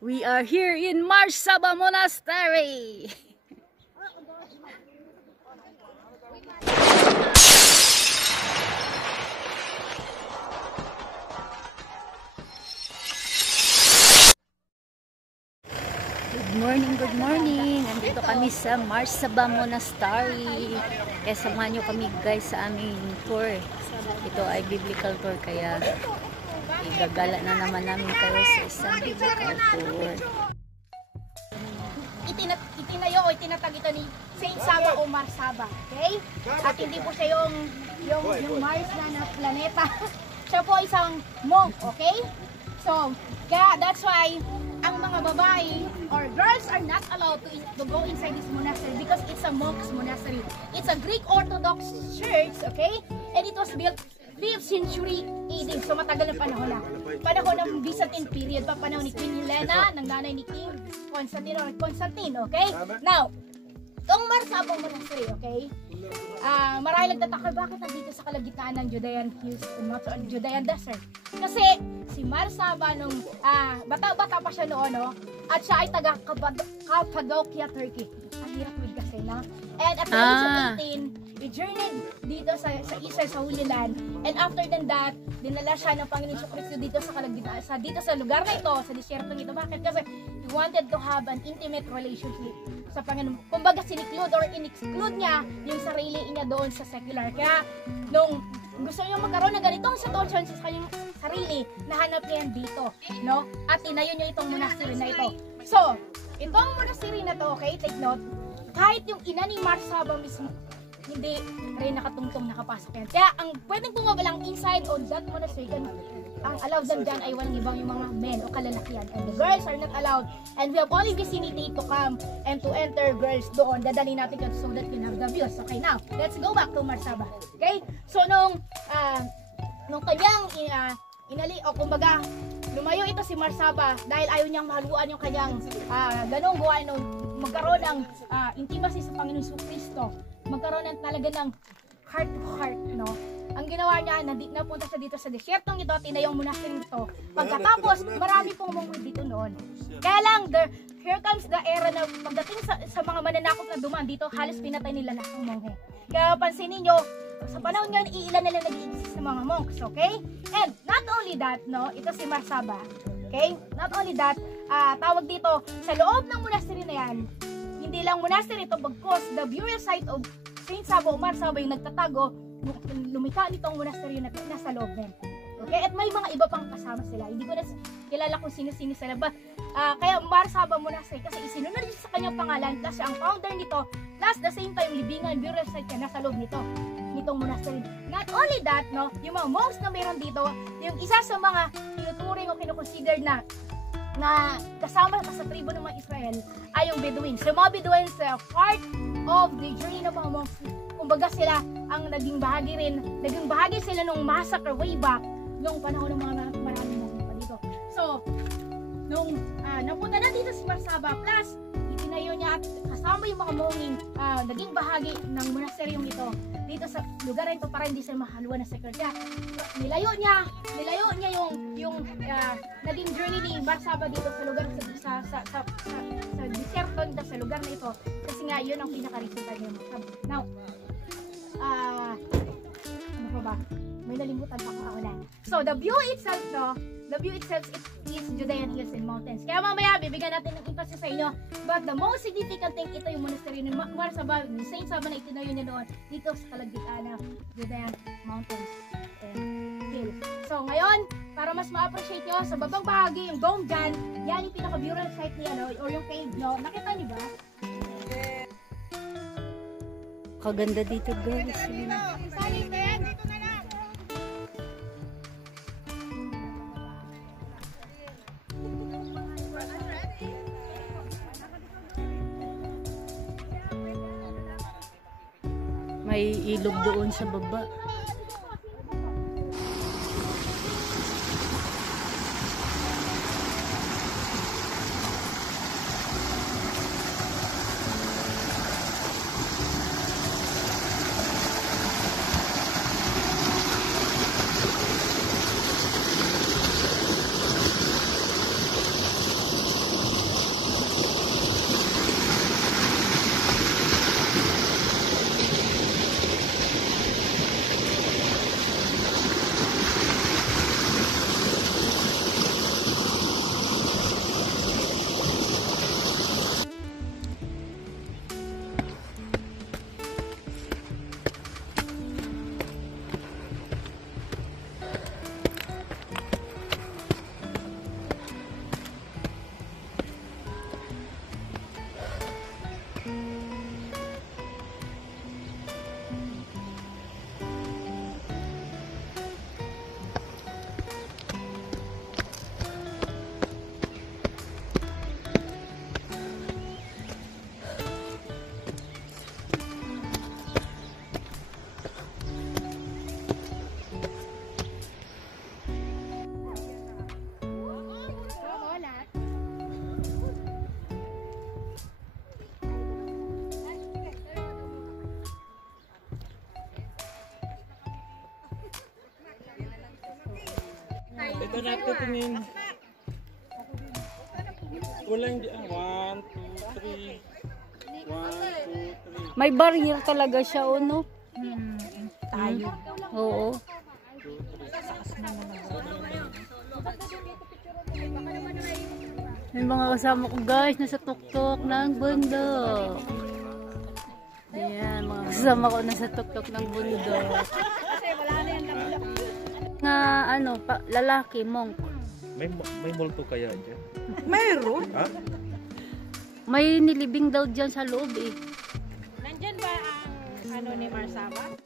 We are here in Marsaba Monastery. Good morning. Nandito kami sa Marsaba Monastery. Kaya samahan nyo kami guys sa aming tour. Ito ay biblical tour kaya igagala na naman namin kayo sa isang biblical tour. Itinayo o itinatag ito ni Saint Saba o Marsaba. Okay? At hindi po siya yung Mars na planeta. Siya po isang monk. Okay? So, that's why ang mga babae or girls are not allowed to go inside this monastery because it's a monk's monastery. It's a Greek Orthodox church, okay? And it was built 5th century AD. So matagal na panahon na. Panahon ng Byzantine period pa, panahon ni Queen Helena, ng nanay ni King Constantine, okay? Now, itong Marsaba Monastery, okay? Marahil nagtataka bakit nandito sa kalagitnaan ng Judean Hills, Judean Desert. Kasi si Marsaba nung bata-bata pa siya noon, no? At siya ay taga Cappadocia, Turkey. Ang hirap mo kasi, no? And at the age of 18, he journeyed dito sa Israel, sa Holy Land. And after than that, dinala siya ng Panginoon Kristo dito sa kalagitnaan, dito sa lugar na ito, sa disyerto nito. Bakit? Kasi he wanted to have an intimate relationship sa Panginoon. Kumbaga siniclude or in-exclude niya yung sarili niya doon sa secular. Kaya nung gusto niya magkaroon ng ganitong sitwasyon sa kanyang sarili, nahanap niya yan dito, no? At tinayo niya itong monastery na ito. So, itong monastery na to, okay, take note, kahit yung ina ni Marsaba mismo, hindi rin nakatungtong nakapasok yan. Kaya ang pwedeng pumabalang inside on that monastery, ang allowed lang dyan ay walang ibang yung mga men o kalalakihan. And the girls are not allowed. And we have only vicinity to come and to enter girls doon. Dadali natin yun so that you have the views. Okay, now, let's go back to Marsaba. Okay? So, nung kanyang kumbaga, lumayo ito si Marsaba dahil ayaw niyang mahaluan yung kanyang ganong buhay nung magkaroon ng intimacy sa Panginoon Kristo. Magkaroon ng talaga ng heart to heart, no? Ang ginawa niya, napunta siya dito sa desyertong ito, tinayong monastery nito. Pagkatapos, marami pong mongwe dito noon. Kaya lang, here comes the era na pagdating sa mga mananakop na dumaan dito, halos pinatay nila lahat ng mongwe. Kaya pansinin nyo, sa panahon ngayon, iilan nila nag-i-exist ng mga monks, okay? And not only that, no, ito si Marsaba, okay? Not only that, tawag dito, sa loob ng monastery na yan, hindi lang monastery ito, bagkos the burial site of Saint Saba o Marsaba yung nagtatago, lumika nitong monastery na nasa loob din. Okay? At may mga iba pang kasama sila. Hindi ko na kilala kung sino-sino sila. Kaya Marsaba Monastery kasi isinunod niya sa kanyang pangalan plus siya ang founder nito. Plus the same time, libingan, burial site niya nasa loob nitong monastery. Not only that, no, yung mga monks na mayroon dito, yung isa sa mga tinuturing o kinukonsider na kasama sa tribo ng mga Israel ay yung Bedouins. So mga Bedouins part of the journey ng mga monks. Kumbaga sila ang naging bahagi sila nung massacre way back nung panahon ng mga maraming mga dito. So, nung napunta na dito si Marsaba plus itinayo niya at kasama yung mga monging naging bahagi ng monasteryong ito dito sa lugar na ito para hindi sila mahaluan ng secular. Kaya nilayo niya yung naging journey ni Marsaba dito sa lugar sa disyerto nito sa lugar na ito kasi nga yun ang pinaka-resulta niya. Now, ano pa ba? May nalimutan pa ako ulan. So, the view itself, it is Judean Hills and Mountains. Kaya mamaya, bibigyan natin ng emphasis sa inyo. But the most significant thing, ito yung monastery ni Marsaba, ni Saint Saba na itinayo niya doon dito sa kalagitnaan ng Judean Mountains and Hills. So, ngayon, para mas ma-appreciate nyo, sa babang bahagi, yung dome dyan, yan yung pinaka-burial site niya, no? Or yung cave, no? Nakita niyo ba? Kaganda dito guys. May ilog doon sa baba. Ito natin tingin. Walang di. 1, 2, 3. 1, 2, 3. May barrier talaga siya, no? Tayo. Oo. May mga kasama ko guys, nasa tuktok ng bundok. Ayan, mga kasama ko nasa tuktok ng bundok. Kasi wala na yan nabulak. Nga, ano, lalaki, monk. May multo kaya dyan? Mayroon? Ha? May nilibing daw dyan sa loob eh. Nandyan ba ang ano ni Marsaba?